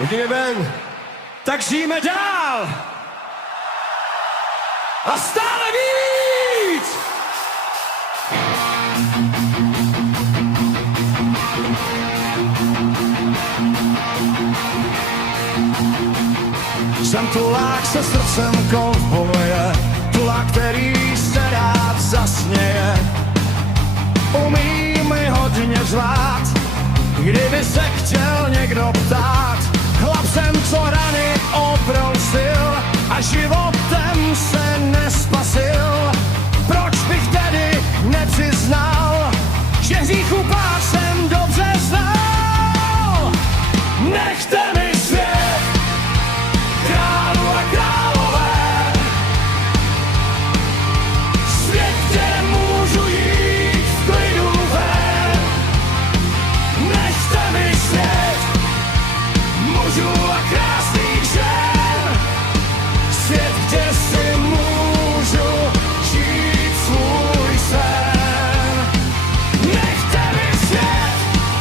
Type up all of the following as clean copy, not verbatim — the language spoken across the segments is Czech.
Vidíme ven. Tak žijeme dál! A stále víc! Jsem tulák se srdcem kovboje, tulák, který se rád zasměje. Umí mi hodně řvát, kdyby se chtěl někdo ptát. Chlap jsem, co rany obrousil a životem se nespasil. Proč bych tedy nepřiznal, že hříchu pár jsem dobře znal? Nechte mi svět, králu a králové, svět, kde můžu jít v klidu ven. Nechte mi svět mužů a krásných žen, svět, kde si můžu žít svůj sen. Nechte mi svět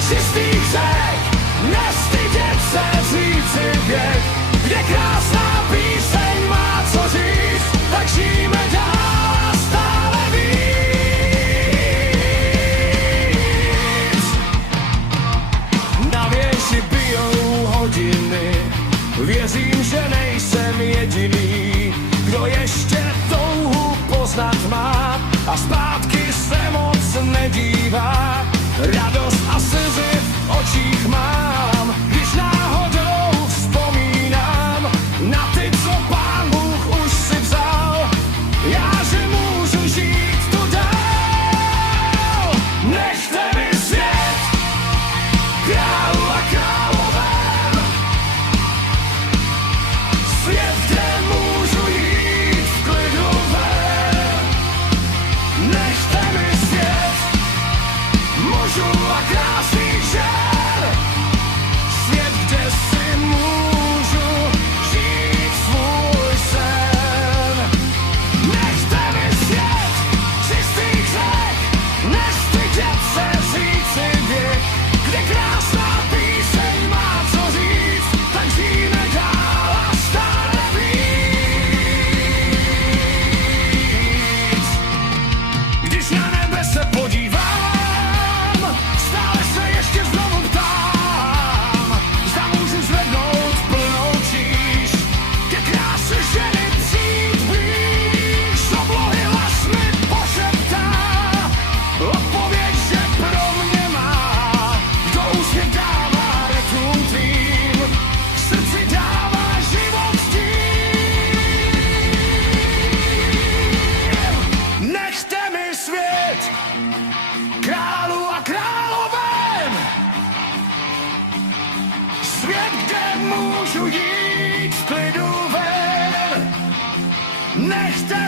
čistých řek, nestydět se říci věk, kde krásná píseň má co říct, tak žijeme dál a stále víc. Na věži bijou hodiny, věřím, že nejsem jediný, kdo ještě touhu poznat má a zpátky se moc nedívá. Radost a slzy v očích mám, když náhodou vzpomínám na ty, co Pán Bůh už si vzal. Já, že můžu žít tu dál. Nechte mi svět, králu a královem, svět, kde můžu jít v klidu ven. Nechte mi svět mužů a krásných žen, svět, kde si můžu žít svůj sen. Nechte mi svět čistých řek, nestydět se říci věk, kde krásná píseň má co říct, tak žijeme dál a stále víc. Když na nebe se podívám, stále se ještě znovu ptám, zda můžu zvednout plnou číš, ke kráse ženy přijít blíž. Z oblohy hlas mi pošeptá odpověď, že pro mě má, kdo úsměv dává rytům tvým, k srdci dává život tím. Nechte mi svět, králu a královem, svět, kde můžu jít v klidu ven. Nechte